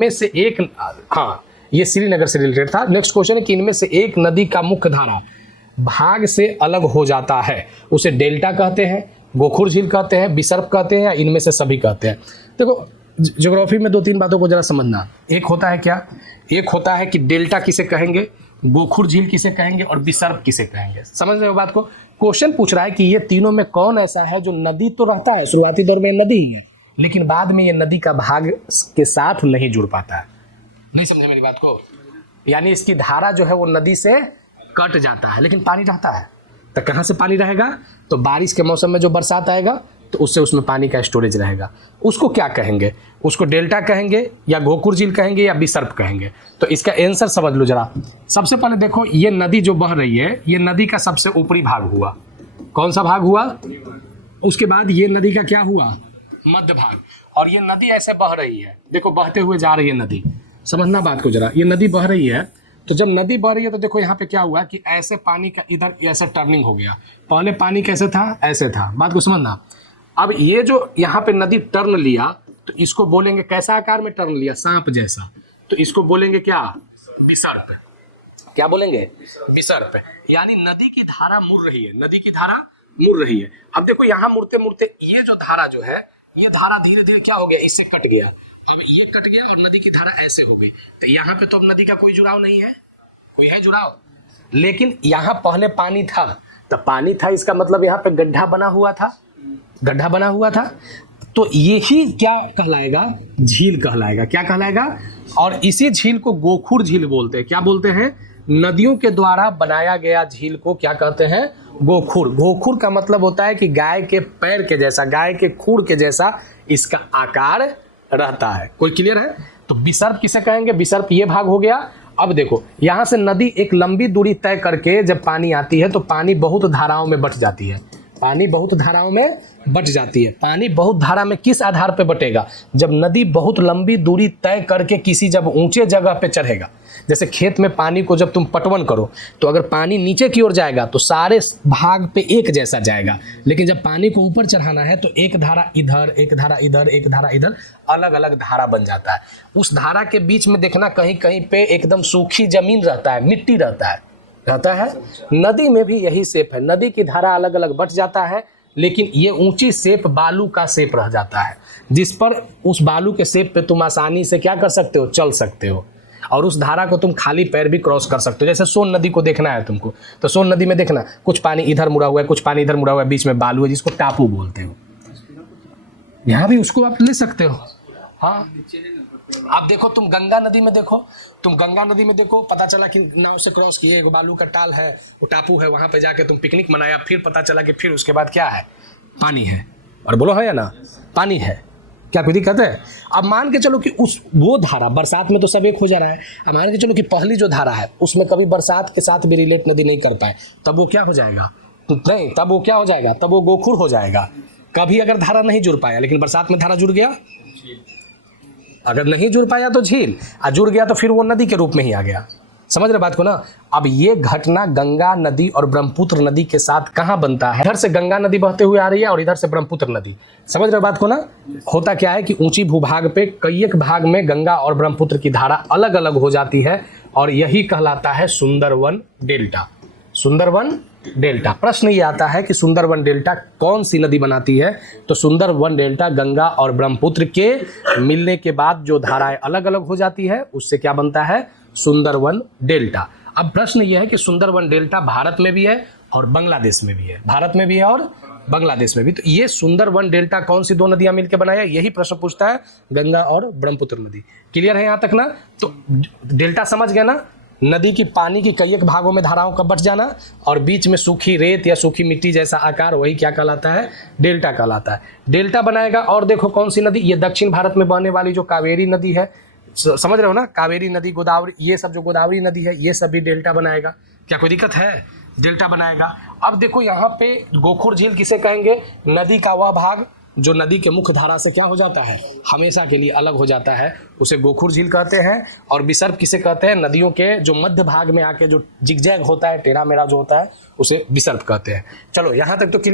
में से एक, हाँ ये श्रीनगर से रिलेटेड था। नेक्स्ट क्वेश्चन है कि इनमें से एक नदी का मुख्य धारा भाग से अलग हो जाता है, उसे डेल्टा कहते हैं, गोखुर झील कहते हैं, बिसर्प कहते हैं, या इनमें से सभी कहते हैं। देखो ज्योग्राफी में दो तीन बातों को जरा समझना। एक होता है क्या, एक होता है कि डेल्टा किसे कहेंगे, गोखुर झील किसे कहेंगे और बिसर्प किसे कहेंगे। समझ रहे हो बात को। क्वेश्चन पूछ रहा है कि ये तीनों में कौन ऐसा है जो नदी तो रहता है, शुरुआती दौर में नदी ही है, लेकिन बाद में ये नदी का भाग के साथ नहीं जुड़ पाता है। नहीं समझे मेरी बात को, यानी इसकी धारा जो है वो नदी से कट जाता है लेकिन पानी रहता है। तो कहाँ से पानी रहेगा, तो बारिश के मौसम में जो बरसात आएगा तो उससे उसमें पानी का स्टोरेज रहेगा। उसको क्या कहेंगे, उसको डेल्टा कहेंगे या गोखुर झील कहेंगे या बिसर्प कहेंगे। तो इसका आंसर समझ लो जरा। सबसे पहले देखो ये नदी जो बह रही है, ये नदी का सबसे ऊपरी भाग हुआ। कौन सा भाग हुआ, उसके बाद ये नदी का क्या हुआ, मध्य भाग। और ये नदी ऐसे बह रही है, देखो बहते हुए जा रही है नदी। समझना बात को जरा, ये नदी बह रही है, तो जब नदी बह रही है तो देखो यहाँ पे क्या हुआ कि ऐसे पानी का इधर ऐसे टर्निंग हो गया। पहले पानी कैसे था, ऐसे था। बात को समझना। अब ये जो यहाँ पे नदी टर्न लिया तो इसको बोलेंगे, कैसा आकार में टर्न लिया, सांप जैसा, तो इसको बोलेंगे क्या, बिसर्प। क्या बोलेंगे, बिसर्प। यानी नदी की धारा मुड़ रही है, नदी की धारा मुड़ रही है। अब देखो यहाँ मुड़ते मुड़ते ये जो धारा जो है, ये धारा धीरे धीरे क्या हो गया, इससे कट गया। अब ये कट गया और नदी की धारा ऐसे हो गई। तो यहाँ पे तो अब नदी का कोई जुड़ाव नहीं है, कोई है जुड़ाव, लेकिन यहाँ पहले पानी था। तो पानी था इसका मतलब यहाँ पे गड्ढा बना हुआ था, गड्ढा बना हुआ था। तो यही क्या कहलाएगा, झील कहलाएगा। क्या कहलाएगा, और इसी झील को गोखुर झील बोलते हैं। क्या बोलते हैं, नदियों के द्वारा बनाया गया झील को क्या कहते हैं, गोखुर। गोखुर का मतलब होता है कि गाय के पैर के जैसा, गाय के खूर के जैसा इसका आकार रहता है। कोई क्लियर है। तो बिसर्प किसे कहेंगे, बिसर्प ये भाग हो गया। अब देखो यहाँ से नदी एक लंबी दूरी तय करके जब पानी आती है तो पानी बहुत धाराओं में बट जाती है, पानी बहुत धाराओं में बट जाती है। पानी बहुत धारा में किस आधार पे बटेगा, जब नदी बहुत लंबी दूरी तय करके किसी जब ऊंचे जगह पे चढ़ेगा। जैसे खेत में पानी को जब तुम पटवन करो तो अगर पानी नीचे की ओर जाएगा तो सारे भाग पे एक जैसा जाएगा, लेकिन जब पानी को ऊपर चढ़ाना है तो एक धारा इधर, एक धारा इधर, एक धारा इधर, अलग अलग धारा बन जाता है। उस धारा के बीच में देखना कहीं कहीं पे एकदम सूखी जमीन रहता है, मिट्टी रहता है। नदी में भी यही शेप है, नदी की धारा अलग अलग बट जाता है, लेकिन ये ऊंची शेप बालू का शेप रह जाता है, जिस पर उस बालू के शेप पे तुम आसानी से क्या कर सकते हो, चल सकते हो। और उस धारा को तुम खाली पैर भी क्रॉस कर सकते हो। जैसे सोन नदी को देखना है तुमको, तो सोन नदी में देखना कुछ पानी इधर मुड़ा हुआ है, कुछ पानी इधर मुड़ा हुआ है, बीच में बालू है जिसको टापू बोलते हो। यहाँ भी उसको आप ले सकते हो। हाँ अब देखो तुम गंगा नदी में देखो, तुम गंगा नदी में देखो, पता चला कि नाव से क्रॉस किए, एक बालू का टाल है, वो टापू है, वहां पे जाके तुम पिकनिक मनाया, फिर पता चला कि फिर उसके बाद क्या है, पानी है। और बोलो है या ना, पानी है। क्या कोई दिक्कत है। अब मान के चलो कि उस वो धारा, बरसात में तो सब एक हो जा रहा है, अब मान के चलो कि पहली जो धारा है उसमें कभी बरसात के साथ भी रिलेट नदी नहीं कर पाए, तब वो क्या हो जाएगा, नहीं तब वो क्या हो जाएगा, तब वो गोखुर हो जाएगा। कभी अगर धारा नहीं जुड़ पाया लेकिन बरसात में धारा जुड़ गया, अगर नहीं जुड़ पाया तो झील, और जुड़ गया तो फिर वो नदी के रूप में ही आ गया। समझ रहे बात को ना। अब ये घटना गंगा नदी और ब्रह्मपुत्र नदी के साथ कहाँ बनता है, इधर से गंगा नदी बहते हुए आ रही है और इधर से ब्रह्मपुत्र नदी। समझ रहे बात को ना। होता क्या है कि ऊंची भूभाग पे कई एक भाग में गंगा और ब्रह्मपुत्र की धारा अलग अलग हो जाती है और यही कहलाता है सुंदरवन डेल्टा। सुंदरवन डेल्टा। प्रश्न ये आता है कि सुंदरवन डेल्टा कौन सी नदी बनाती है, तो सुंदरवन डेल्टा गंगा और ब्रह्मपुत्र के मिलने के बाद जो धाराएं अलग अलग हो जाती है उससे क्या बनता है, सुंदरवन डेल्टा। अब प्रश्न यह है कि सुंदरवन डेल्टा भारत में भी है और बांग्लादेश में भी है, भारत में भी है और बांग्लादेश में भी। तो ये सुंदरवन डेल्टा कौन सी दो नदियां मिलकर बनाया, यही प्रश्न पूछता है, गंगा और ब्रह्मपुत्र नदी। क्लियर है यहाँ तक ना। तो डेल्टा समझ गए ना, नदी की पानी की कई एक भागों में धाराओं का बट जाना और बीच में सूखी रेत या सूखी मिट्टी जैसा आकार, वही क्या कहलाता है, डेल्टा कहलाता है। डेल्टा बनाएगा। और देखो कौन सी नदी, ये दक्षिण भारत में बहने वाली जो कावेरी नदी है, समझ रहे हो ना, कावेरी नदी, गोदावरी, ये सब जो गोदावरी नदी है ये सब भी डेल्टा बनाएगा। क्या कोई दिक्कत है, डेल्टा बनाएगा। अब देखो यहाँ पे गोखुर झील किसे कहेंगे, नदी का वह भाग जो नदी के मुख्य धारा से क्या हो जाता है, हमेशा के लिए अलग हो जाता है, उसे गोखुर झील कहते हैं। और बिसर्प किसे कहते हैं, नदियों के जो मध्य भाग में आके जो जिगजैग होता है, टेढ़ा मेढ़ा जो होता है, उसे बिसर्प कहते हैं। चलो यहाँ तक तो क्लियर।